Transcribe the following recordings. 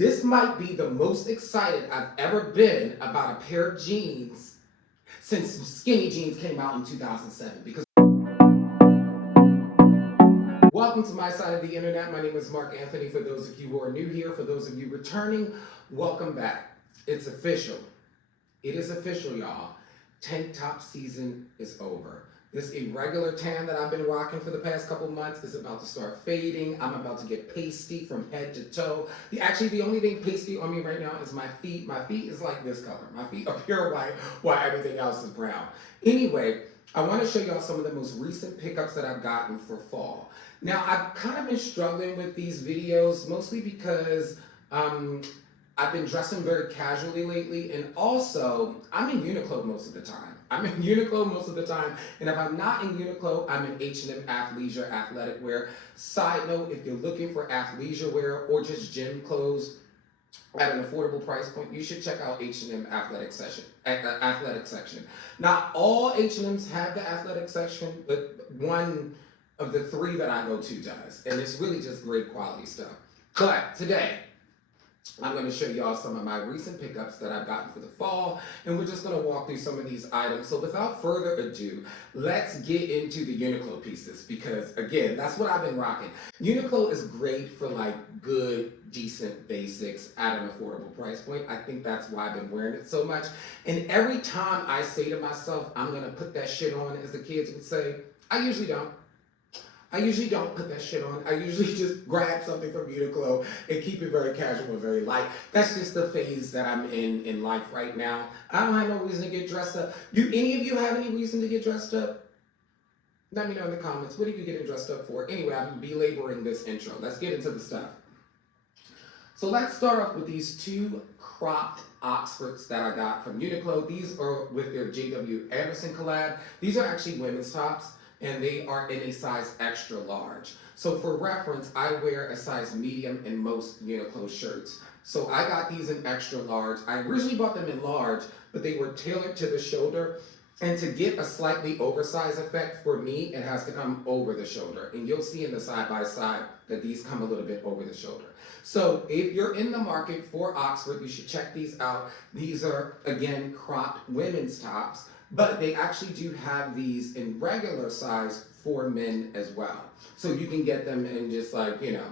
This might be the most excited I've ever been about a pair of jeans since skinny jeans came out in 2007. Because welcome to my side of the internet. My name is Mark Anthony. For those of you who are new here, for those of you returning, welcome back. It's official. It is official, y'all. Tank top season is over. This irregular tan that I've been rocking for the past couple months is about to start fading. I'm about to get pasty from head to toe. The only thing pasty on me right now is my feet. My feet is like this color. My feet are pure white while everything else is brown. Anyway, I want to show y'all some of the most recent pickups that I've gotten for fall. Now, I've kind of been struggling with these videos, mostly because I've been dressing very casually lately, and also, I'm in Uniqlo most of the time. And if I'm not in Uniqlo, I'm in H&M athleisure athletic wear. Side note, if you're looking for athleisure wear or just gym clothes at an affordable price point, you should check out H&M athletic section. Not all H&Ms have the athletic section, but one of the three that I go to does, and it's really just great quality stuff. But today, I'm going to show y'all some of my recent pickups that I've gotten for the fall, and we're just going to walk through some of these items. So without further ado, let's get into the Uniqlo pieces, because again, that's what I've been rocking. Uniqlo is great for like good, decent basics at an affordable price point. I think that's why I've been wearing it so much. And every time I say to myself, I'm going to put that shit on, as the kids would say, I usually don't. I usually don't put that shit on. I usually just grab something from Uniqlo and keep it very casual and very light. That's just the phase that I'm in life right now. I don't have no reason to get dressed up. Do any of you have any reason to get dressed up? Let me know in the comments. What are you getting dressed up for? Anyway, I'm belaboring this intro. Let's get into the stuff. So let's start off with these two cropped Oxfords that I got from Uniqlo. These are with their J.W. Anderson collab. These are actually women's tops, and they are in a size extra large. So for reference, I wear a size medium in most Uniqlo shirts. So I got these in extra large. I originally bought them in large, but they were tailored to the shoulder. And to get a slightly oversized effect for me, it has to come over the shoulder. And you'll see in the side by side that these come a little bit over the shoulder. So if you're in the market for Oxford, you should check these out. These are, again, cropped women's tops, but they actually do have these in regular size for men as well. So you can get them in just like, you know,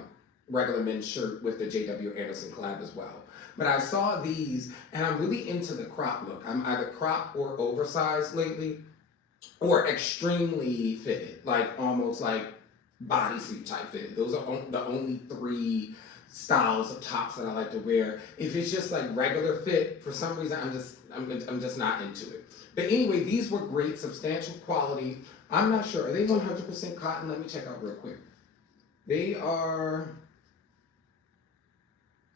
regular men's shirt with the J.W. Anderson collab as well. But I saw these, and I'm really into the crop look. I'm either crop or oversized lately, or extremely fitted, like almost like bodysuit type fitted. Those are the only three styles of tops that I like to wear. If it's just like regular fit, for some reason I'm just not into it. But anyway, these were great, substantial quality. I'm not sure. Are they 100% cotton? Let me check out real quick. They are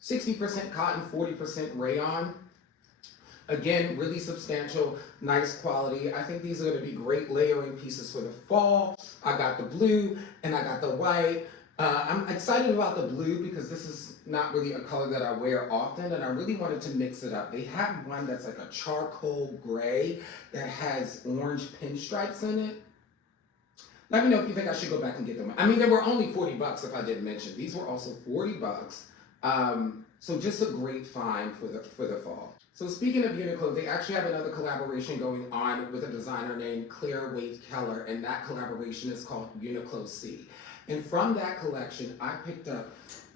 60% cotton, 40% rayon. Again, really substantial, nice quality. I think these are going to be great layering pieces for the fall. I got the blue and I got the white. I'm excited about the blue because this is not really a color that I wear often, and I really wanted to mix it up. They have one that's like a charcoal gray that has orange pinstripes in it. Let me know if you think I should go back and get them. I mean, they were only $40 if I didn't mention. These were also $40. So just a great find for the fall. So speaking of Uniqlo, they actually have another collaboration going on with a designer named Claire Waite Keller, and that collaboration is called Uniqlo C. And from that collection, I picked up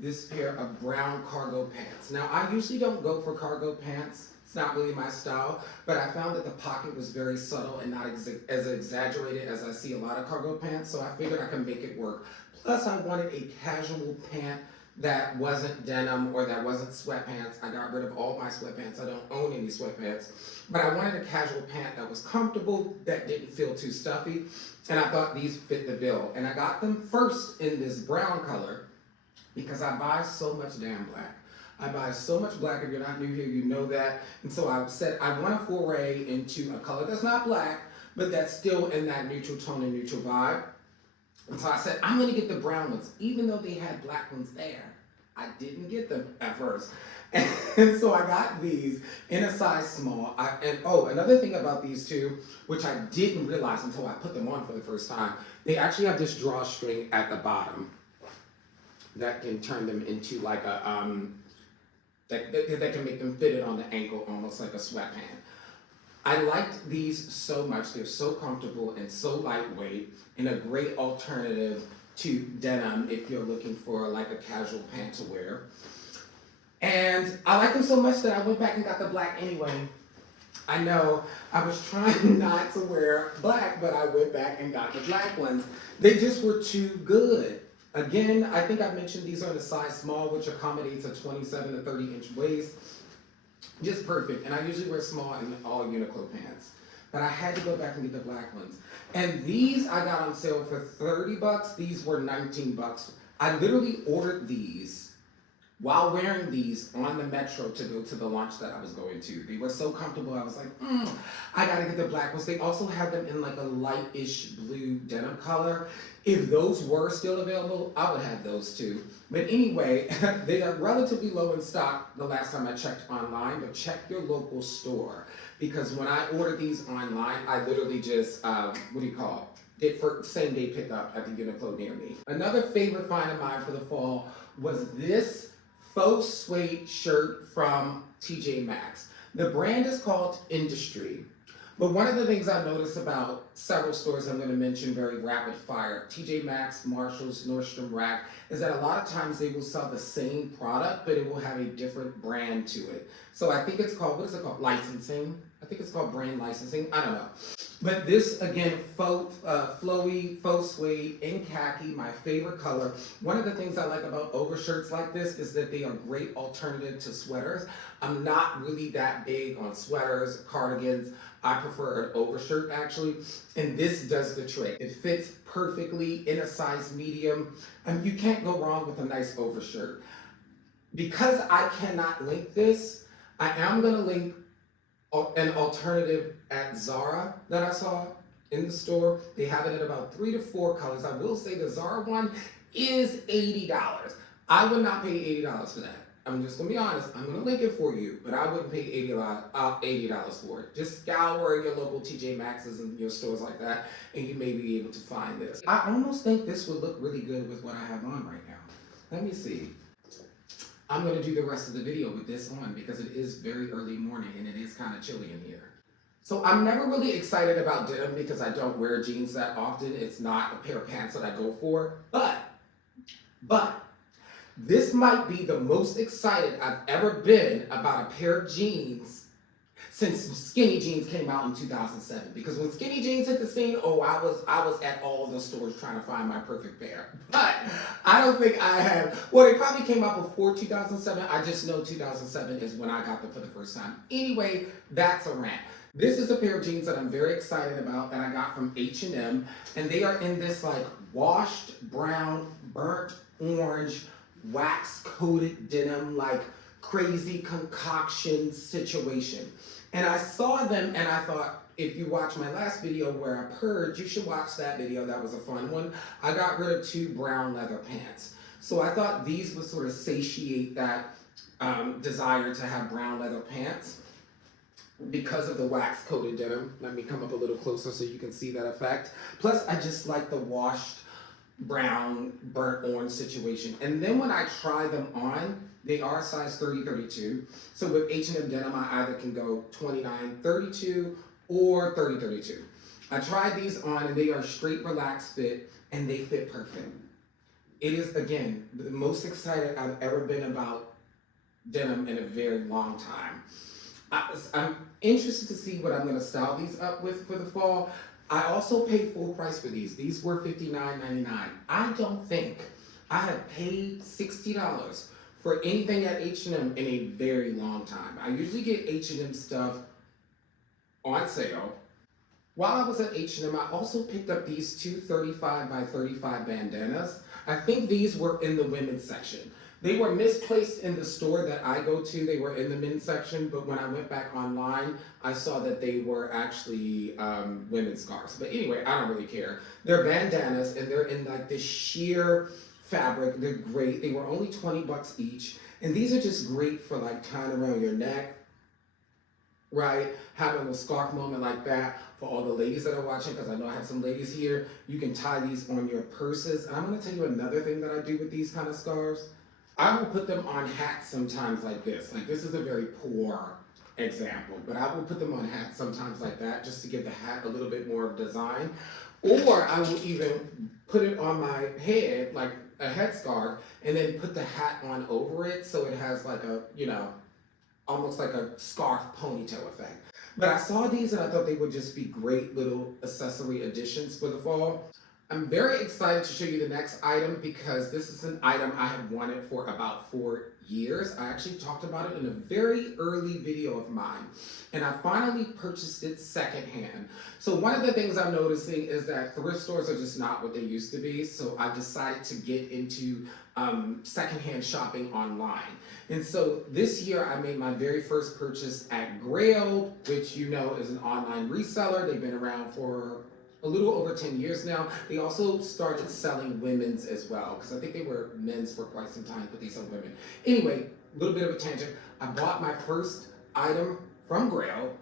this pair of brown cargo pants. Now, I usually don't go for cargo pants. It's not really my style, but I found that the pocket was very subtle and not as exaggerated as I see a lot of cargo pants, so I figured I could make it work. Plus, I wanted a casual pant that wasn't denim or that wasn't sweatpants. I got rid of all my sweatpants. I don't own any sweatpants. But I wanted a casual pant that was comfortable, that didn't feel too stuffy, and I thought these fit the bill. And I got them first in this brown color because I buy so much damn black. I buy so much black. If you're not new here, you know that. And so I said I want to foray into a color that's not black, but that's still in that neutral tone and neutral vibe. And so I said, I'm going to get the brown ones, even though they had black ones there. I didn't get them at first. And so I got these in a size small. Another thing about these two, which I didn't realize until I put them on for the first time, they actually have this drawstring at the bottom that can turn them into like a that can make them fitted on the ankle almost like a sweatpant. I liked these so much. They're so comfortable and so lightweight and a great alternative to denim if you're looking for like a casual pant to wear. And I like them so much that I went back and got the black anyway. I know I was trying not to wear black, but I went back and got the black ones. They just were too good. Again, I think I mentioned these are in a size small, which accommodates a 27 to 30 inch waist. Just perfect. And I usually wear small in all Uniqlo pants. But I had to go back and get the black ones. And these I got on sale for 30 bucks. These were 19 bucks. I literally ordered these while wearing these on the metro to go to the lunch that I was going to. They were so comfortable. I was like, I gotta get the black ones. They also have them in like a light-ish blue denim color. If those were still available, I would have those too. But anyway, they are relatively low in stock the last time I checked online, but check your local store. Because when I ordered these online, I literally just, did for same day pickup at the Uniqlo near me. Another favorite find of mine for the fall was this Faux suede shirt from TJ Maxx. The brand is called Industry. But one of the things I've noticed about several stores I'm going to mention very rapid fire, TJ Maxx, Marshalls, Nordstrom Rack, is that a lot of times they will sell the same product, but it will have a different brand to it. So I think it's called, what is it called? Licensing. I think it's called brand licensing. I don't know. But this, again, flowy, faux suede in khaki, my favorite color. One of the things I like about overshirts like this is that they are great alternative to sweaters. I'm not really that big on sweaters, cardigans. I prefer an overshirt actually, and this does the trick. It fits perfectly in a size medium, and you can't go wrong with a nice overshirt. Because I cannot link this, I am gonna link an alternative at Zara that I saw in the store. They have it in about 3 to 4 colors. I will say the Zara one is $80. I would not pay $80 for that. I'm just gonna be honest. I'm gonna link it for you, but I wouldn't pay $80 for it. Just scour your local TJ Maxx's and your stores like that, and you may be able to find this. I almost think this would look really good with what I have on right now. Let me see. I'm gonna do the rest of the video with this on because it is very early morning and it is kind of chilly in here. So I'm never really excited about denim because I don't wear jeans that often. It's not a pair of pants that I go for, but this might be the most excited I've ever been about a pair of jeans since skinny jeans came out in 2007. Because when skinny jeans hit the scene, I was at all the stores trying to find my perfect pair. But I don't think I have. Well, they probably came out before 2007. I just know 2007 is when I got them for the first time. Anyway, that's a rant. This is a pair of jeans that I'm very excited about that I got from H&M, and they are in this like washed brown, burnt orange, wax coated denim, like crazy concoction situation. And I saw them and I thought, if you watch my last video where I purged, you should watch that video. That was a fun one. I got rid of 2 brown leather pants. So I thought these would sort of satiate that desire to have brown leather pants because of the wax coated denim. Let me come up a little closer so you can see that effect. Plus, I just like the washed brown, burnt orange situation. And then when I try them on, they are size 30-32. So with H&M denim, I either can go 29-32 or 30-32. I tried these on and they are straight relaxed fit and they fit perfect. It is, again, the most excited I've ever been about denim in a very long time. I'm interested to see what I'm gonna style these up with for the fall. I also paid full price for these. These were $59.99. I don't think I have paid $60 for anything at H&M in a very long time. I usually get H&M stuff on sale. While I was at H&M, I also picked up these 2 35 by 35 bandanas. I think these were in the women's section. They were misplaced in the store that I go to. They were in the men's section, but when I went back online, I saw that they were actually women's scarves. But anyway, I don't really care. They're bandanas, and they're in like this sheer fabric. They're great. They were only 20 bucks each, and these are just great for like tying around your neck, right? Having a scarf moment like that. For all the ladies that are watching, because I know I have some ladies here, you can tie these on your purses. And I'm going to tell you another thing that I do with these kind of scarves. I will put them on hats sometimes like this. Like this is a very poor example, but I will put them on hats sometimes like that just to give the hat a little bit more of design. Or I will even put it on my head like a headscarf and then put the hat on over it so it has like a, almost like a scarf ponytail effect. But I saw these and I thought they would just be great little accessory additions for the fall. I'm very excited to show you the next item because this is an item I have wanted for about 4 years. I actually talked about it in a very early video of mine, and I finally purchased it secondhand. So one of the things I'm noticing is that thrift stores are just not what they used to be, so I decided to get into secondhand shopping online. And so this year I made my very first purchase at Grailed, which you know is an online reseller. They've been around for a little over 10 years now. They also started selling women's as well, because I think they were men's for quite some time, but they sell women. Anyway, a little bit of a tangent. I bought my first item from Grail,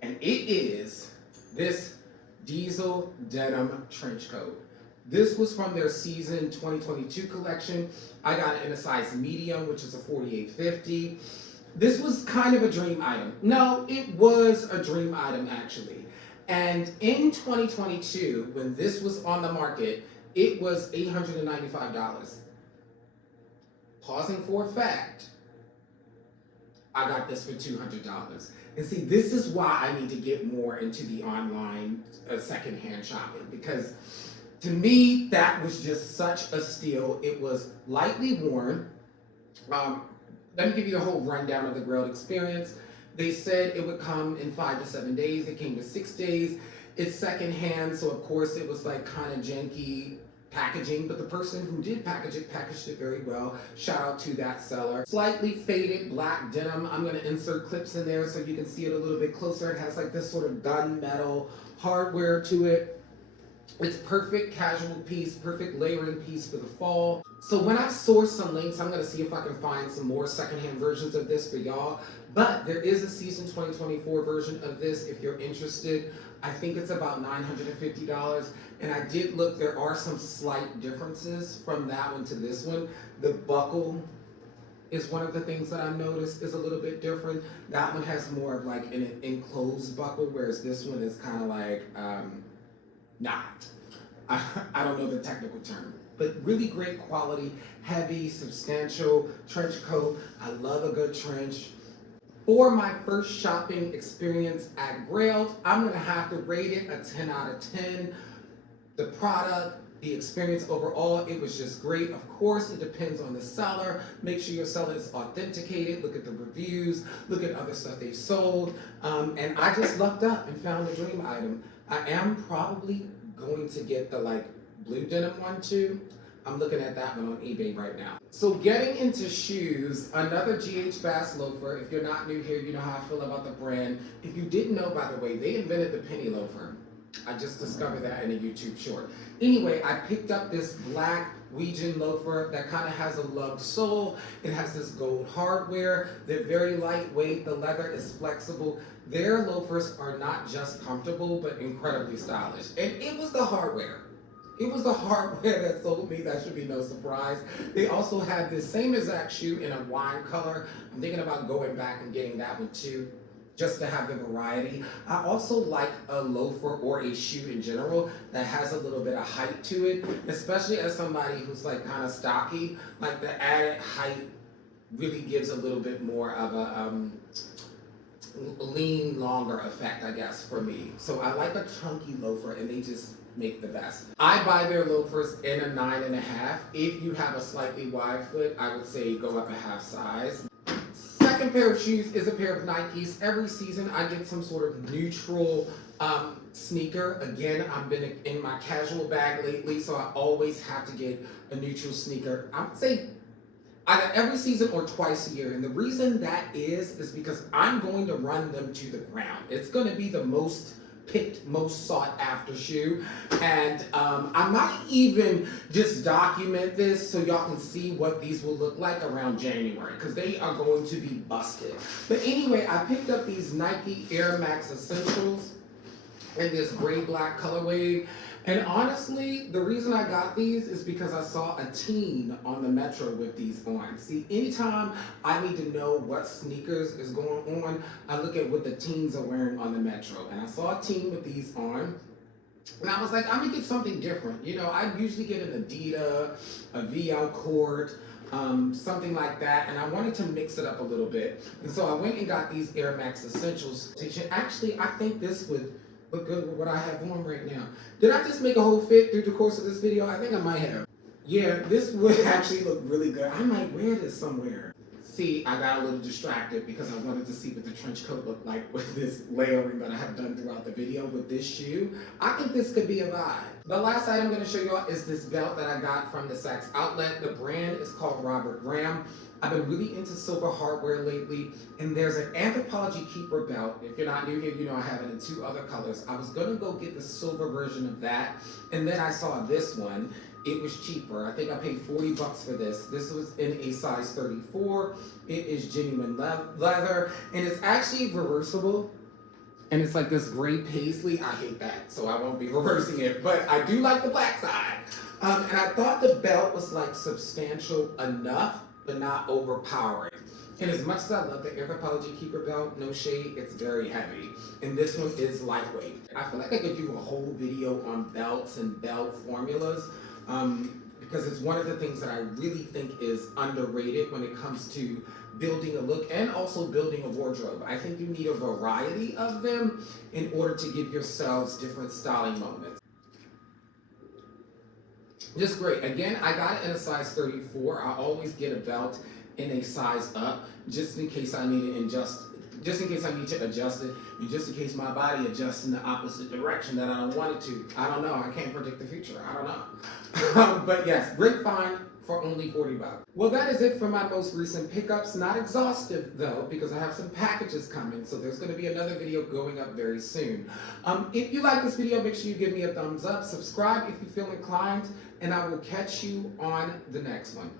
and it is this diesel denim trench coat. This was from their season 2022 collection. I got it in a size medium, which is a 48-50. This was kind of a dream item. No, it was a dream item actually. And in 2022, when this was on the market, it was $895. Pausing for a fact, I got this for $200. And see, this is why I need to get more into the online secondhand shopping, because to me, that was just such a steal. It was lightly worn. Let me give you the whole rundown of the Grailed experience. They said it would come in 5 to 7 days. It came to 6 days. It's secondhand, so of course it was like kind of janky packaging, but the person who did packaged it very well. Shout out to that seller. Slightly faded black denim. I'm gonna insert clips in there so you can see it a little bit closer. It has like this sort of gunmetal hardware to it. It's perfect casual piece, perfect layering piece for the fall. So when I source some links, I'm gonna see if I can find some more secondhand versions of this for y'all. But there is a season 2024 version of this if you're interested. I think it's about $950. And I did look, there are some slight differences from that one to this one. The buckle is one of the things that I noticed is a little bit different. That one has more of like an enclosed buckle, whereas this one is kind of like, not. I don't know the technical term, but really great quality, heavy, substantial trench coat. I love a good trench. For my first shopping experience at Grailed, I'm gonna have to rate it a 10 out of 10. The product, the experience overall, it was just great. Of course, it depends on the seller. Make sure your seller is authenticated. Look at the reviews, look at other stuff they've sold. And I just lucked up and found the dream item. I am probably going to get the like blue denim one too. I'm looking at that one on eBay right now. So getting into shoes, another GH Bass loafer. If you're not new here, you know how I feel about the brand. If you didn't know, by the way, they invented the penny loafer. I just discovered that in a YouTube short. Anyway, I picked up this black Ouija loafer that kind of has a lugged sole. It has this gold hardware. They're very lightweight. The leather is flexible. Their loafers are not just comfortable, but incredibly stylish. And it was the hardware. It was the hardware that sold me. That should be no surprise. They also have this same exact shoe in a wine color. I'm thinking about going back and getting that one too, just to have the variety. I also like a loafer or a shoe in general that has a little bit of height to it, especially as somebody who's like kind of stocky. Like the added height really gives a little bit more of a lean, longer effect, I guess, for me. So I like a chunky loafer, and they just make the best. I buy their loafers in a 9.5. If you have a slightly wide foot, I would say go up a half size. Second pair of shoes is a pair of Nikes. Every season I get some sort of neutral sneaker. Again, I've been in my casual bag lately, so I always have to get a neutral sneaker. I would say either every season or twice a year. And the reason that is because I'm going to run them to the ground. It's going to be the most picked, most sought after shoe. And I might even just document this so y'all can see what these will look like around January, because they are going to be busted. But anyway, I picked up these Nike Air Max Essentials in this gray black colorway. And honestly, the reason I got these is because I saw a teen on the metro with these on. See, anytime I need to know what sneakers is going on, I look at what the teens are wearing on the metro. And I saw a teen with these on. And I was like, I'm gonna get something different. You know, I usually get an Adidas, a VL Court, something like that, and I wanted to mix it up a little bit. And so I went and got these Air Max Essentials. Actually, I think this would look good with what I have on right now. Did I just make a whole fit through the course of this video? I think I might have. Yeah, this would actually look really good. I might wear this somewhere. See, I got a little distracted because I wanted to see what the trench coat looked like with this layering that I have done throughout the video with this shoe. I think this could be a vibe. The last item I'm going to show y'all is this belt that I got from the Saks outlet. The brand is called Robert Graham. I've been really into silver hardware lately, and there's an Anthropologie Keeper belt. If you're not new here, you know I have it in 2 other colors. I was gonna go get the silver version of that, and then I saw this one. It was cheaper. I think I paid $40 for this. This was in a size 34. It is genuine leather, and it's actually reversible. And it's like this gray paisley. I hate that, so I won't be reversing it. But I do like the black side. And I thought the belt was like substantial enough, but not overpowering. And as much as I love the Anthropologie Keeper belt, no shade, it's very heavy. And this one is lightweight. I feel like I could do a whole video on belts and belt formulas, because it's one of the things that I really think is underrated when it comes to building a look and also building a wardrobe. I think you need a variety of them in order to give yourselves different styling moments. Just great. Again, I got it in a size 34. I always get a belt in a size up, just in case I need to adjust it, and just in case my body adjusts in the opposite direction that I don't want it to. I don't know. I can't predict the future. I don't know. But yes, great find for only $40. Well, that is it for my most recent pickups. Not exhaustive though, because I have some packages coming, so there's going to be another video going up very soon. If you like this video, make sure you give me a thumbs up, subscribe if you feel inclined, and I will catch you on the next one.